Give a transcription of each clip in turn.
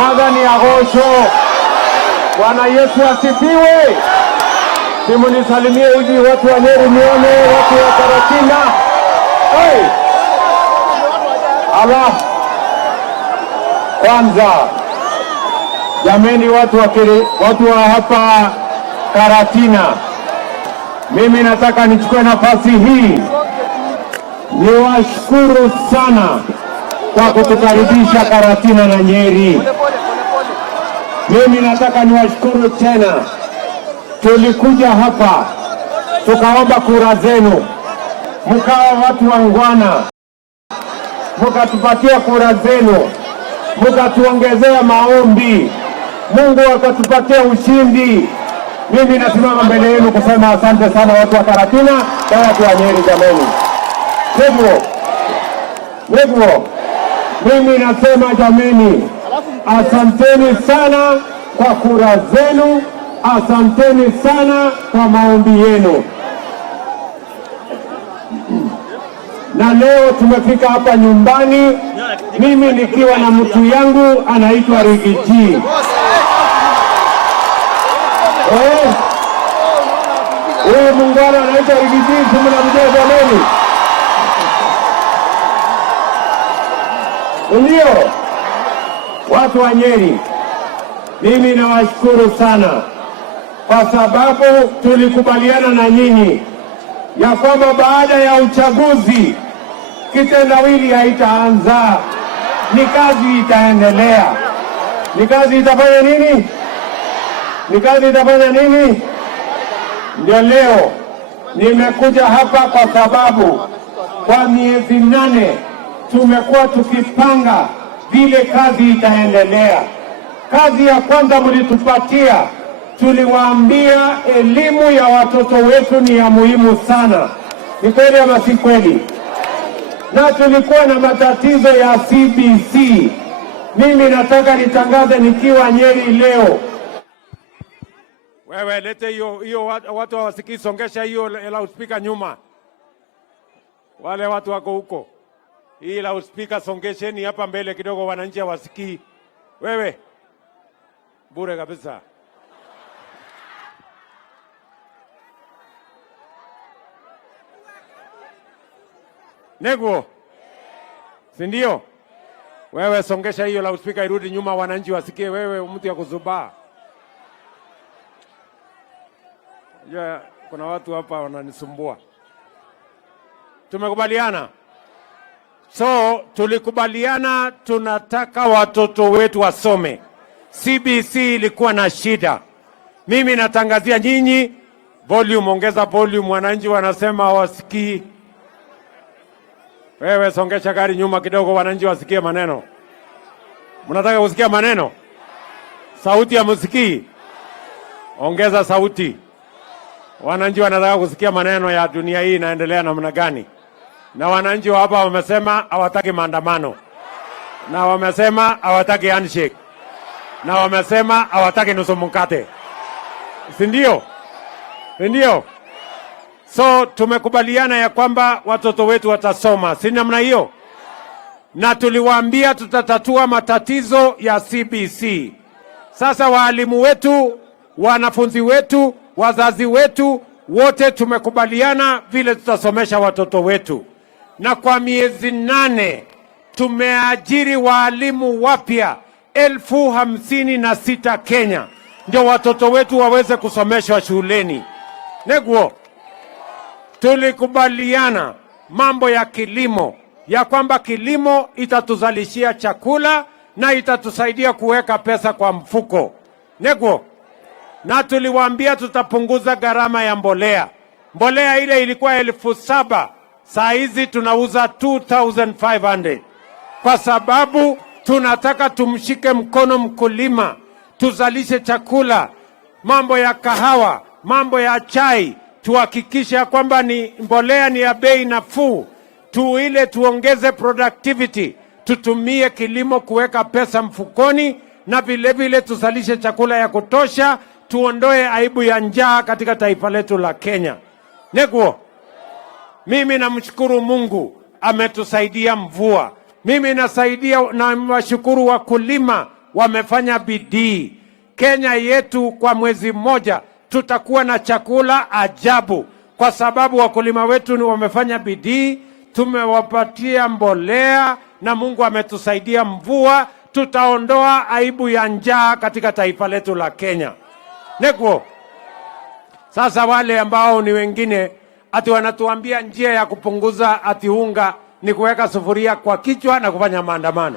Mwathani agocwo. Bwana Yesu asifiwe. Simu nisalimie hivi watu wa Nyeri nione watu wa Karatina. Hey! Allah. Kwanza jameni watu wa hapa Karatina, mimi nataka nichukue nafasi hii niwashukuru sana kwa kutukaribisha Karatina na Nyeri. Mimi nataka niwashukuru tena. Tulikuja hapa tukaomba kura zenu, mkawa watu wangwana, mkatupatia kura zenu, mkatuongezea maombi, Mungu akatupatia ushindi. Mimi nasimama mbele yenu kusema asante sana watu wa Karatina na watu wa Nyeri jameni. Negwo. Mimi nasema jameni, asanteni sana kwa kura zenu, asanteni sana kwa maombi yenu. Na leo tumefika hapa nyumbani, mimi nikiwa na mtu yangu anaitwa Rigiji. Huyu muungano anaitwa Rigiji, mnamjua jameni? Ndio, watu wa Nyeri, mimi nawashukuru sana kwa sababu tulikubaliana na nyinyi ya kwamba baada ya uchaguzi kitendawili haitaanza, ni kazi itaendelea. Ni kazi itafanya nini? Ni kazi itafanya nini? Ndio leo nimekuja hapa kwa sababu kwa miezi 8 tumekuwa tukipanga vile kazi itaendelea. Kazi ya kwanza mlitupatia, tuliwaambia elimu ya watoto wetu ni ya muhimu sana. Ni kweli ama si kweli? Na tulikuwa na matatizo ya CBC. Mimi nataka nitangaze nikiwa Nyeri leo. Wewe lete hiyo watu hawasikii, songesha hiyo loudspeaker nyuma. Wale watu wako huko. Hii loudspeaker songesheni hapa mbele kidogo, wananchi hawasikii. Wewe bure kabisa. Negwo, si ndio? Wewe songesha hiyo loudspeaker irudi nyuma, wananchi wasikie. Wewe mtu ya kuzubaa. Ya, kuna watu hapa wananisumbua. Tumekubaliana. So tulikubaliana tunataka watoto wetu wasome. CBC ilikuwa na shida. Mimi natangazia nyinyi volume, ongeza volume, wananchi wanasema hawasikii. Wewe songesha gari nyuma kidogo, wananchi wasikie maneno. Mnataka kusikia maneno? Sauti ya muziki. Ongeza sauti. Wananchi wanataka kusikia maneno ya dunia hii inaendelea namna gani. Na wananchi wa hapa wamesema hawataki maandamano. Na wamesema hawataki handshake. Na wamesema hawataki nusu mkate. Si ndio? Si ndio? So tumekubaliana ya kwamba watoto wetu watasoma. Si namna hiyo? Na tuliwaambia tutatatua matatizo ya CBC. Sasa walimu wetu, wanafunzi wetu, wazazi wetu, wote tumekubaliana vile tutasomesha watoto wetu. Na kwa miezi 8 tumeajiri walimu wapya 56,000 Kenya. Ndio watoto wetu waweze kusomeshwa shuleni. Negwo, tulikubaliana mambo ya kilimo, ya kwamba kilimo itatuzalishia chakula na itatusaidia kuweka pesa kwa mfuko. Negwo, na tuliwaambia tutapunguza gharama ya mbolea. Mbolea ile ilikuwa 7,000, saa hizi tunauza 2,500. Kwa sababu tunataka tumshike mkono mkulima, tuzalishe chakula, mambo ya kahawa, mambo ya chai, tuhakikishe kwamba ni mbolea ni ya bei nafuu, tuongeze productivity, tutumie kilimo kuweka pesa mfukoni, na vile vile tuzalishe chakula ya kutosha, tuondoe aibu ya njaa katika taifa letu la Kenya. Negwo, mimi namshukuru Mungu ametusaidia mvua. Mimi nawashukuru wakulima wamefanya bidii. Kenya yetu kwa mwezi mmoja tutakuwa na chakula ajabu, kwa sababu wakulima wetu ni wamefanya bidii, tumewapatia mbolea na Mungu ametusaidia mvua. Tutaondoa aibu ya njaa katika taifa letu la Kenya. Negwo. Sasa wale ambao ni wengine ati wanatuambia njia ya kupunguza ati unga ni kuweka sufuria kwa kichwa na kufanya maandamano.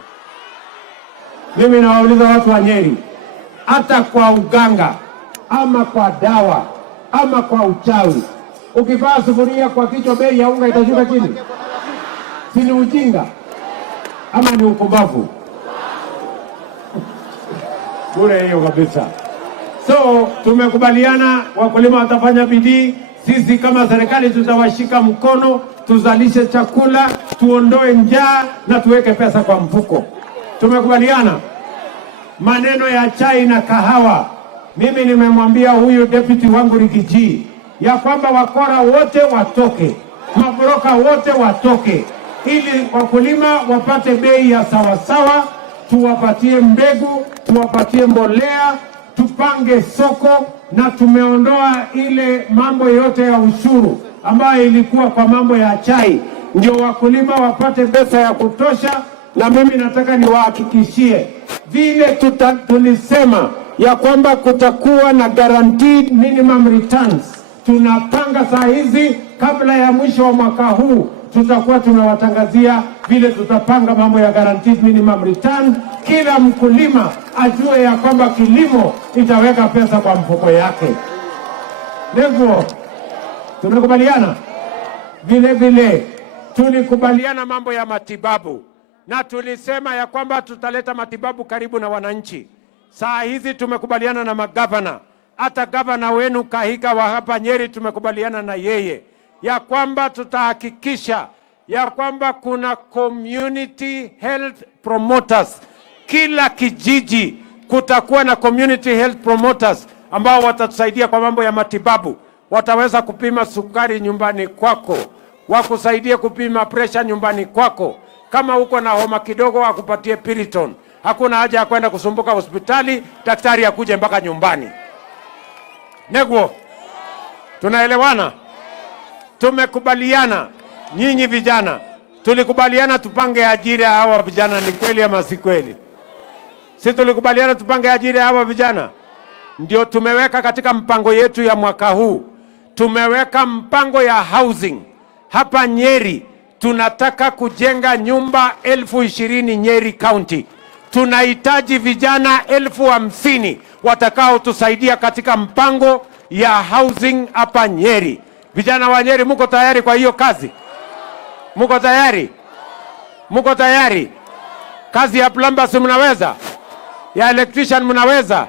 Mimi nawauliza watu wa Nyeri, hata kwa uganga ama kwa dawa ama kwa uchawi, ukivaa sufuria kwa kichwa bei ya unga itashuka chini? Si ni ujinga ama ni ukumbavu? Bure hiyo kabisa. So tumekubaliana wakulima watafanya bidii, sisi kama serikali tutawashika mkono, tuzalishe chakula, tuondoe njaa na tuweke pesa kwa mfuko. Tumekubaliana maneno ya chai na kahawa. Mimi nimemwambia huyu deputy wangu Rigiji ya kwamba wakora wote watoke, mabroka wote watoke, ili wakulima wapate bei ya sawasawa, tuwapatie mbegu, tuwapatie mbolea, tupange soko, na tumeondoa ile mambo yote ya ushuru ambayo ilikuwa kwa mambo ya chai, ndio wakulima wapate pesa ya kutosha. Na mimi nataka niwahakikishie vile tulisema ya kwamba kutakuwa na guaranteed minimum returns. Tunapanga saa hizi, kabla ya mwisho wa mwaka huu tutakuwa tumewatangazia vile tutapanga mambo ya guaranteed minimum return. Kila mkulima ajue ya kwamba kilimo itaweka pesa kwa mfuko yake. Ndivyo tumekubaliana. Vile vile tulikubaliana mambo ya matibabu, na tulisema ya kwamba tutaleta matibabu karibu na wananchi. Saa hizi tumekubaliana na magavana, hata gavana wenu Kahiga wa hapa Nyeri tumekubaliana na yeye ya kwamba tutahakikisha ya kwamba kuna community health promoters. Kila kijiji kutakuwa na community health promoters ambao watatusaidia kwa mambo ya matibabu. Wataweza kupima sukari nyumbani kwako, wakusaidie kupima pressure nyumbani kwako. Kama uko na homa kidogo akupatie Piriton. Hakuna haja ya kwenda kusumbuka hospitali, daktari akuje mpaka nyumbani. Negwo, tunaelewana? Tumekubaliana nyinyi vijana, tulikubaliana tupange ajira hawa vijana. Ni kweli ama si kweli? Si tulikubaliana tupange ajira hawa vijana? Ndio tumeweka katika mpango yetu ya mwaka huu, tumeweka mpango ya housing hapa Nyeri. Tunataka kujenga nyumba 20,000 Nyeri County. Tunahitaji vijana 50,000 watakao tusaidia katika mpango ya housing hapa Nyeri. Vijana wa Nyeri, muko tayari kwa hiyo kazi? Muko tayari? Muko tayari? Kazi ya plumbers mnaweza? Ya electrician mnaweza?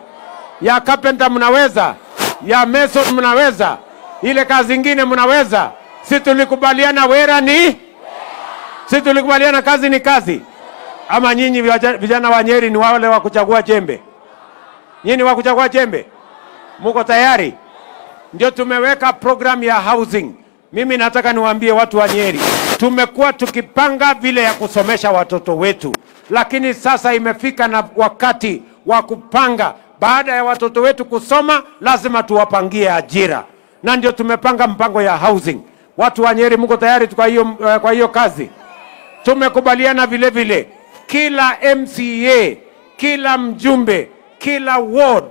Ya carpenter mnaweza? Ya mason mnaweza? Ile kazi ingine mnaweza? Si tulikubaliana wera ni? Si tulikubaliana kazi ni kazi? Ama nyinyi vijana wa Nyeri ni wale wa kuchagua jembe? Nyinyi wa kuchagua jembe? Muko tayari? Ndio tumeweka program ya housing. Mimi nataka niwaambie watu wa Nyeri, tumekuwa tukipanga vile ya kusomesha watoto wetu, lakini sasa imefika na wakati wa kupanga. Baada ya watoto wetu kusoma, lazima tuwapangie ajira, na ndio tumepanga mpango ya housing. Watu wa Nyeri, mko tayari kwa hiyo kazi? Tumekubaliana vile vile kila MCA, kila mjumbe, kila ward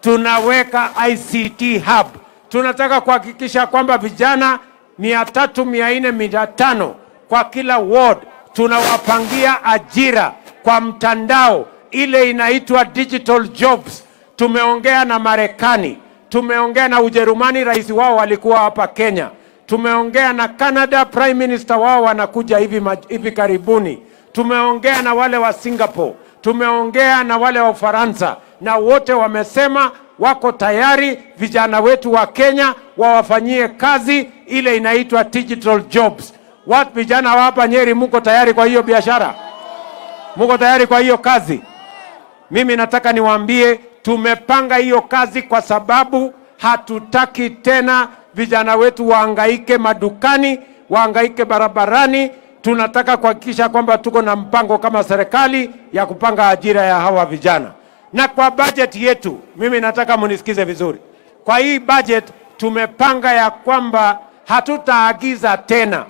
tunaweka ICT hub. Tunataka kuhakikisha kwamba vijana 300, 400, 500 kwa kila ward tunawapangia ajira kwa mtandao, ile inaitwa digital jobs. Tumeongea na Marekani, tumeongea na Ujerumani, rais wao walikuwa hapa Kenya. Tumeongea na Canada, prime minister wao wanakuja hivi karibuni. Tumeongea na wale wa Singapore, tumeongea na wale wa Ufaransa, na wote wamesema wako tayari vijana wetu wa Kenya wawafanyie kazi ile inaitwa digital jobs. Watu vijana hapa Nyeri, muko tayari kwa hiyo biashara? Muko tayari kwa hiyo kazi? Mimi nataka niwaambie tumepanga hiyo kazi kwa sababu hatutaki tena vijana wetu wahangaike madukani, wahangaike barabarani. Tunataka kuhakikisha kwamba tuko na mpango kama serikali ya kupanga ajira ya hawa vijana. Na kwa budget yetu, mimi nataka munisikize vizuri. Kwa hii budget tumepanga ya kwamba hatutaagiza tena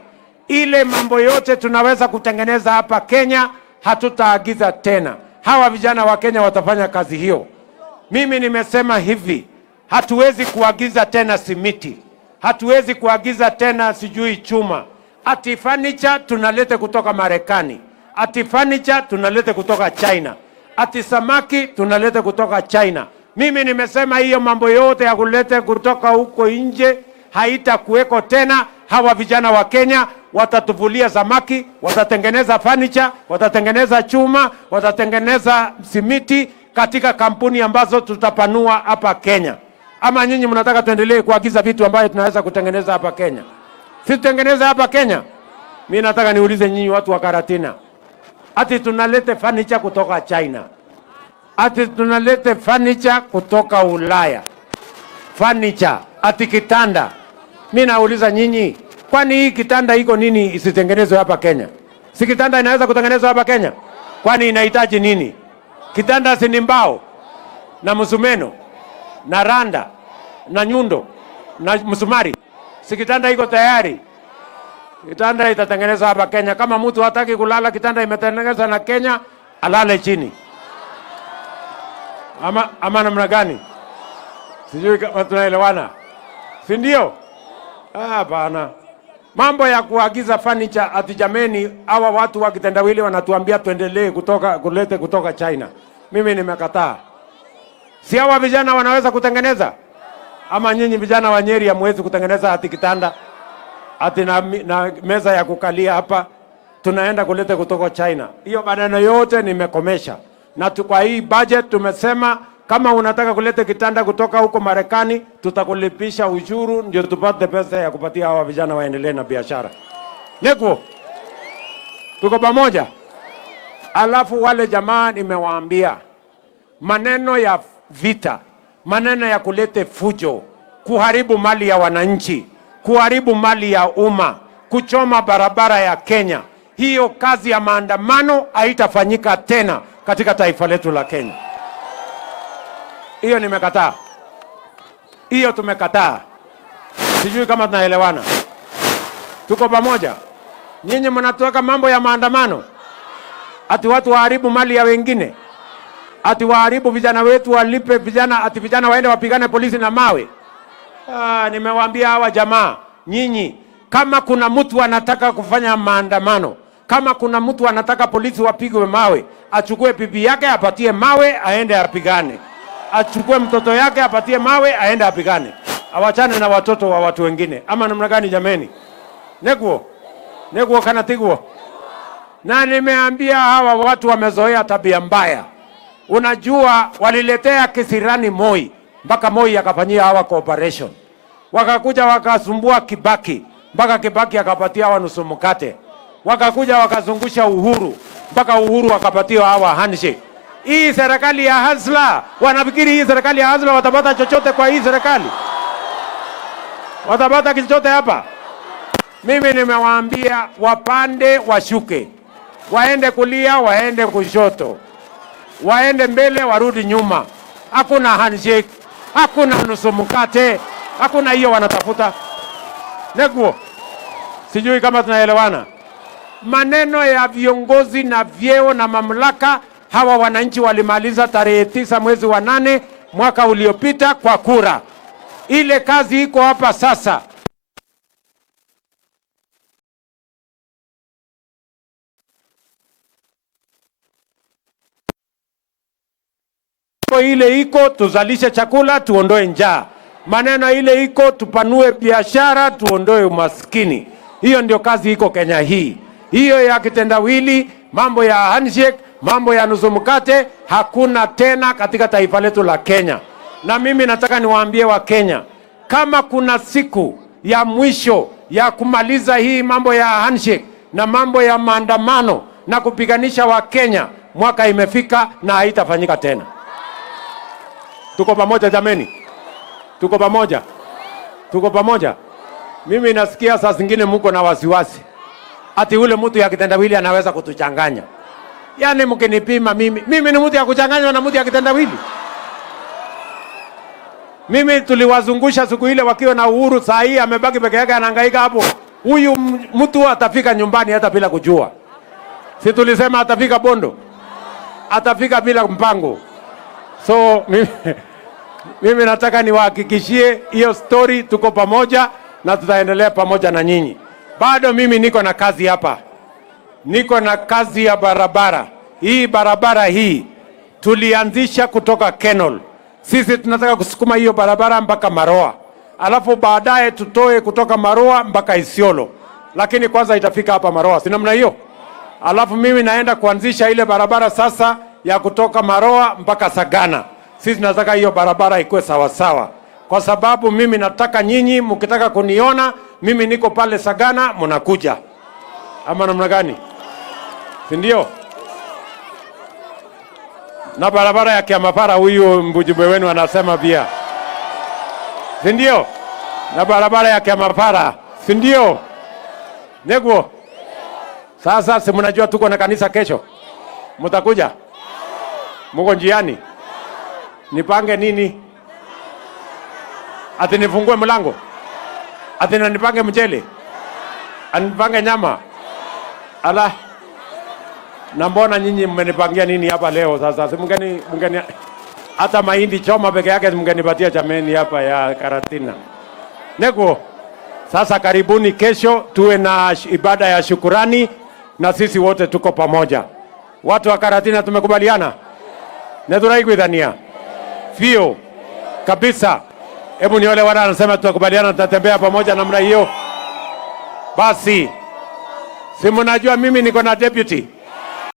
ile mambo yote tunaweza kutengeneza hapa Kenya, hatutaagiza tena. Hawa vijana wa Kenya watafanya kazi hiyo. Mimi nimesema hivi, hatuwezi kuagiza tena simiti, hatuwezi kuagiza tena sijui chuma. Ati furniture tunalete kutoka Marekani, ati furniture tunalete kutoka China, ati samaki tunalete kutoka China. Mimi nimesema hiyo mambo yote ya kulete kutoka huko nje haitakuweko tena. Hawa vijana wa Kenya watatuvulia samaki, watatengeneza furniture, watatengeneza chuma, watatengeneza simiti katika kampuni ambazo tutapanua hapa Kenya. Ama nyinyi mnataka tuendelee kuagiza vitu ambavyo tunaweza kutengeneza hapa Kenya? Sisi tutengeneza hapa Kenya. Mimi nataka niulize nyinyi watu wa Karatina. Ati tunalete furniture kutoka China, ati tunalete furniture kutoka Ulaya. Furniture, ati kitanda. Mimi nauliza nyinyi, kwani hii kitanda iko nini isitengenezwe hapa Kenya? Si kitanda inaweza kutengenezwa hapa Kenya? Kwani inahitaji nini? Kitanda si ni mbao na msumeno na randa na nyundo na msumari. Si kitanda iko tayari? Kitanda itatengenezwa hapa Kenya. Kama mtu hataki kulala kitanda imetengenezwa na Kenya, alale chini. Ama namna gani? Sijui kama tunaelewana. Si ndio? Hapana. Mambo ya kuagiza furniture ati jameni, hawa watu wa kitendawili wanatuambia tuendelee kulete kutoka China. Mimi nimekataa. Si hawa vijana wanaweza kutengeneza? Ama nyinyi vijana wa Nyeri hamwezi kutengeneza ati kitanda? Ati na meza ya kukalia hapa tunaenda kulete kutoka China. Hiyo maneno yote nimekomesha. Na kwa hii budget tumesema kama unataka kulete kitanda kutoka huko Marekani, tutakulipisha ushuru ndio tupate pesa ya kupatia hawa vijana waendelee na biashara. Neko tuko pamoja. Alafu wale jamaa nimewaambia maneno ya vita, maneno ya kulete fujo, kuharibu mali ya wananchi, kuharibu mali ya umma, kuchoma barabara ya Kenya. Hiyo kazi ya maandamano haitafanyika tena katika taifa letu la Kenya. Hiyo nimekataa. Hiyo tumekataa. Sijui kama tunaelewana. Tuko pamoja. Nyinyi mnatoka mambo ya maandamano. Ati watu waharibu mali ya wengine. Ati waharibu vijana wetu walipe vijana, ati vijana waende wapigane polisi na mawe. Nimewaambia hawa jamaa, nyinyi kama kuna mtu anataka kufanya maandamano, kama kuna mtu anataka polisi wapigwe mawe, achukue bibi yake apatie mawe aende apigane. Achukue mtoto yake apatie mawe aende apigane. Awachane na watoto wa watu wengine. Ama namna gani jameni? Neguo kana tiguo. Na nimeambia hawa watu wamezoea tabia mbaya. Unajua waliletea kisirani Moi, mpaka Moi akafanyia hawa cooperation. Wakakuja wakasumbua Kibaki, mpaka Kibaki akapatia hawa nusu mkate. Wakakuja wakazungusha Uhuru, mpaka Uhuru akapatia hawa handshake. Hii serikali ya Hasla, wanafikiri hii serikali ya Hasla watapata chochote kwa hii serikali? Watapata chochote hapa? Mimi nimewaambia wapande washuke. Waende kulia, waende kushoto. Waende mbele, warudi nyuma. Hakuna handshake, hakuna nusu mkate, hakuna hiyo wanatafuta. Neguo. Sijui kama tunaelewana. Maneno ya viongozi na vyeo na mamlaka, hawa wananchi walimaliza tarehe 9 mwezi wa 8 mwaka uliopita kwa kura. Ile kazi iko hapa sasa. Ile iko tuzalishe chakula, tuondoe njaa. Maneno ile iko tupanue biashara, tuondoe umaskini. Hiyo ndio kazi iko Kenya hii. Hiyo ya kitendawili, mambo ya handshake, mambo ya nusu mkate, hakuna tena katika taifa letu la Kenya. Na mimi nataka niwaambie wa Kenya, kama kuna siku ya mwisho ya kumaliza hii mambo ya handshake na mambo ya maandamano na kupiganisha wa Kenya, mwaka imefika na haitafanyika tena. Tuko pamoja jameni? Tuko pamoja? Tuko pamoja? Mimi nasikia saa zingine mko na wasiwasi. Ati ule mtu ya kitendawili anaweza kutuchanganya. Yaani mkinipima mimi ni mtu ya kuchanganywa na mtu ya kitendawili. Mimi tuliwazungusha siku ile wakiwa na uhuru, saa hii amebaki peke yake anahangaika hapo. Huyu mtu atafika nyumbani hata bila kujua. Si tulisema atafika Bondo? Atafika bila mpango. So mimi nataka niwahakikishie hiyo story, tuko pamoja na tutaendelea pamoja na nyinyi. Bado mimi niko na kazi hapa. Niko na kazi ya barabara. Hii barabara hii tulianzisha kutoka Kenol. Sisi tunataka kusukuma hiyo barabara mpaka Maroa. Alafu baadaye tutoe kutoka Maroa mpaka Isiolo. Lakini kwanza itafika hapa Maroa. Si namna hiyo? Alafu mimi naenda kuanzisha ile barabara sasa ya kutoka Maroa mpaka Sagana. Sisi tunataka hiyo barabara ikuwe sawa sawa. Kwa sababu mimi nataka nyinyi mkitaka kuniona, mimi niko pale Sagana, mnakuja. Ama namna gani? Si ndio? Na barabara ya Kiamapara huyu mbujumbe wenu anasema pia. Si ndio? Na barabara ya Kiamapara, si ndio? Neguo. Sasa si mnajua tuko na kanisa kesho. Mtakuja? Mko njiani? Nipange nini? Ati nifungue mlango? Ati nipange mchele? Anipange nyama? Ala. Na mbona nyinyi mmenipangia nini hapa leo sasa? Si mngeni hata mahindi choma peke yake mngenipatia chameni hapa ya Karatina. Neko. Sasa karibuni kesho tuwe na ibada ya shukurani na sisi wote tuko pamoja. Watu wa Karatina tumekubaliana? Neturaiguithania. Fio kabisa. Hebu ni wale wana anasema tutakubaliana tutatembea pamoja namna hiyo. Basi. Si mnajua mimi niko na deputy.